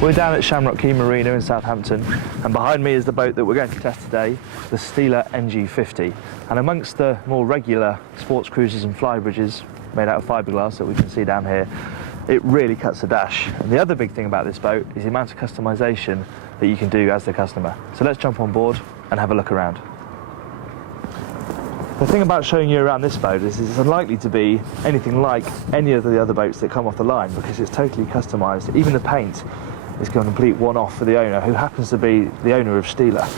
We're down at Shamrock Quay Marina in Southampton, and behind me is the boat that we're going to test today, the Steeler NG50. And amongst the more regular sports cruisers and flybridges made out of fiberglass that we can see down here, it really cuts the dash. And the other big thing about this boat is the amount of customization that you can do as the customer. So let's jump on board and have a look around. The thing about showing you around this boat is it's unlikely to be anything like any of the other boats that come off the line, because it's totally customized. Even the paint is a complete one-off for the owner, who happens to be the owner of Steeler.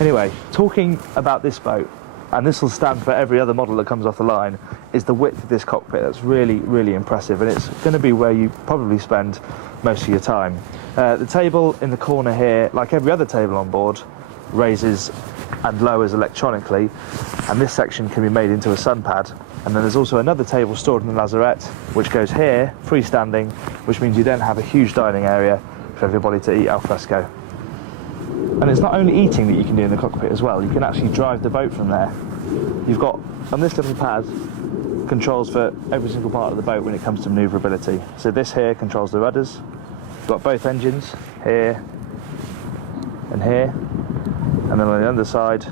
Anyway, talking about this boat, and this will stand for every other model that comes off the line, is the width of this cockpit. That's really, really impressive, and it's going to be where you probably spend most of your time. The table in the corner here, like every other table on board, raises and lowers electronically, and this section can be made into a sun pad. And then there's also another table stored in the lazarette, which goes here, freestanding, which means you then have a huge dining area for everybody to eat al fresco. And it's not only eating that you can do in the cockpit as well, you can actually drive the boat from there. You've got, on this little pad, controls for every single part of the boat when it comes to manoeuvrability. So this here controls the rudders. You've got both engines, here and here. And then on the underside,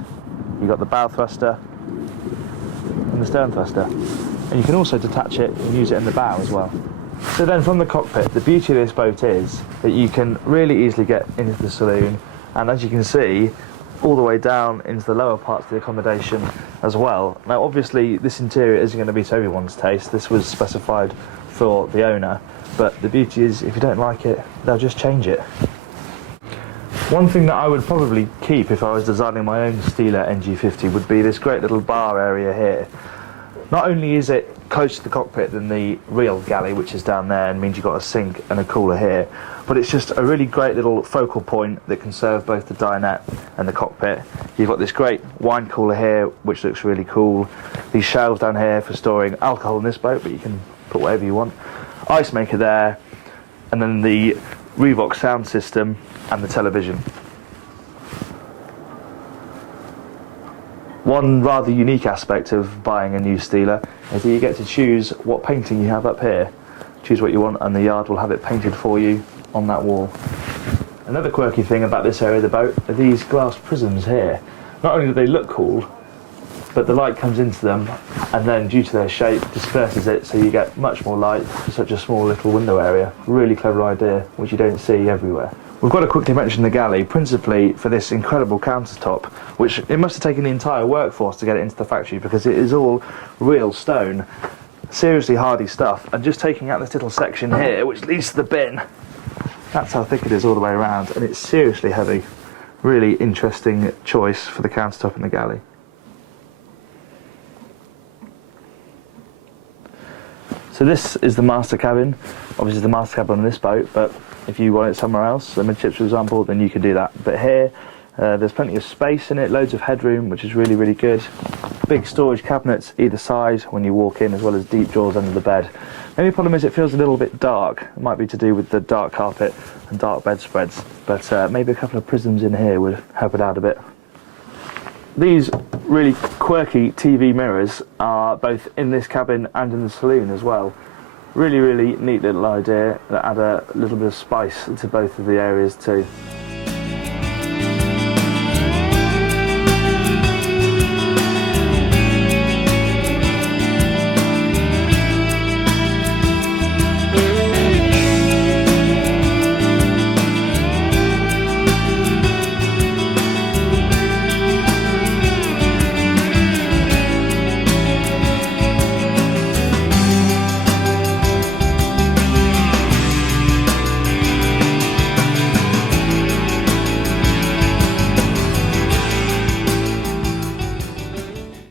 you've got the bow thruster and the stern thruster. And you can also detach it and use it in the bow as well. So then from the cockpit, the beauty of this boat is that you can really easily get into the saloon, and as you can see, all the way down into the lower parts of the accommodation as well. Now obviously this interior isn't going to be to everyone's taste. This was specified for the owner, but the beauty is if you don't like it, they'll just change it. One thing that I would probably keep if I was designing my own Steeler NG50 would be this great little bar area here. Not only is it closer to the cockpit than the real galley, which is down there and means you've got a sink and a cooler here, but it's just a really great little focal point that can serve both the dinette and the cockpit. You've got this great wine cooler here, which looks really cool. These shelves down here for storing alcohol in this boat, but you can put whatever you want. Ice maker there, and then the Revox sound system and the television. One rather unique aspect of buying a new Steeler is that you get to choose what painting you have up here. Choose what you want and the yard will have it painted for you on that wall. Another quirky thing about this area of the boat are these glass prisms here. Not only do they look cool, but the light comes into them and then due to their shape disperses it, so you get much more light for such a small little window area. Really clever idea, which you don't see everywhere. We've got to quickly mention the galley, principally for this incredible countertop, which it must have taken the entire workforce to get it into the factory, because it is all real stone. Seriously hardy stuff. And just taking out this little section here, which leads to the bin, that's how thick it is all the way around, and it's seriously heavy. Really interesting choice for the countertop in the galley. So this is the master cabin. Obviously the master cabin on this boat, but if you want it somewhere else, amidships for example, then you can do that. But here, there's plenty of space in it, loads of headroom, which is really, really good. Big storage cabinets either side when you walk in, as well as deep drawers under the bed. The only problem is it feels a little bit dark. It might be to do with the dark carpet and dark bedspreads, but maybe a couple of prisms in here would help it out a bit. These really quirky TV mirrors are both in this cabin and in the saloon as well. Really, really neat little idea that add a little bit of spice to both of the areas too.